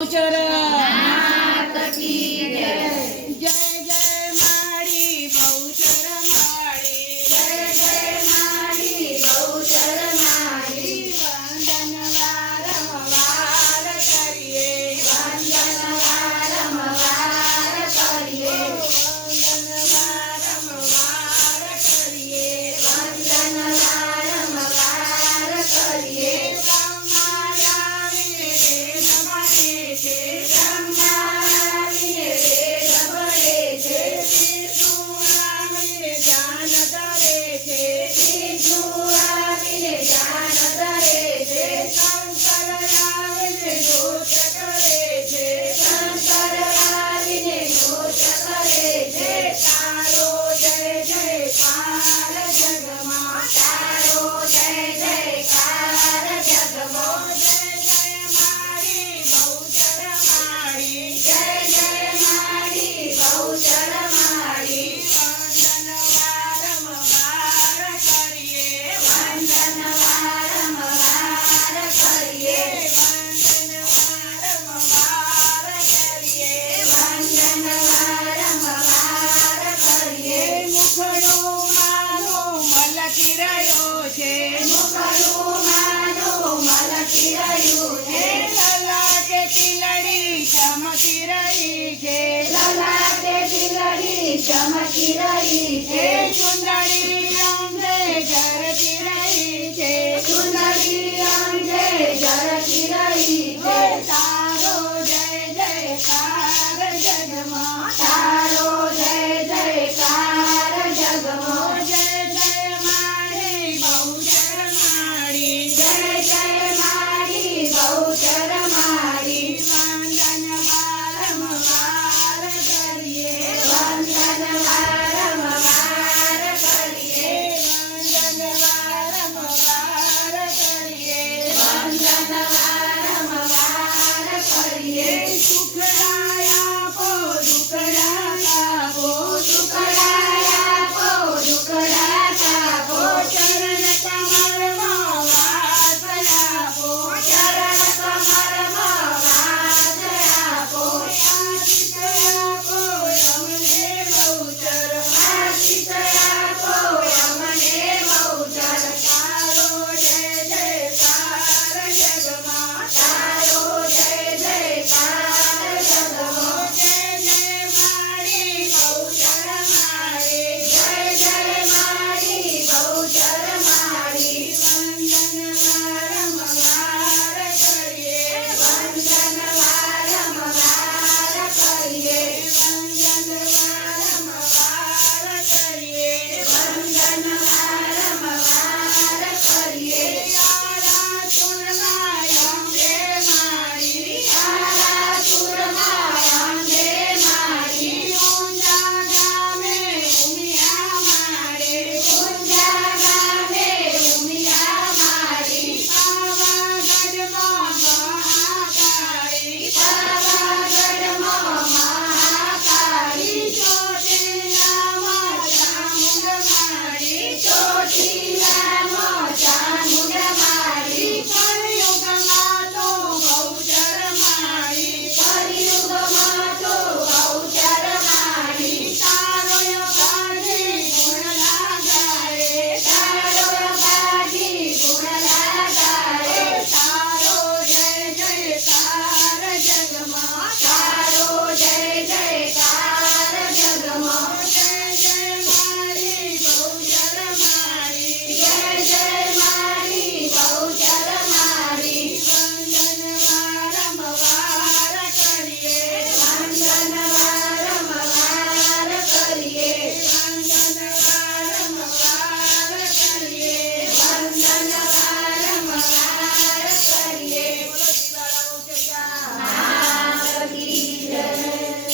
Muchas gracias.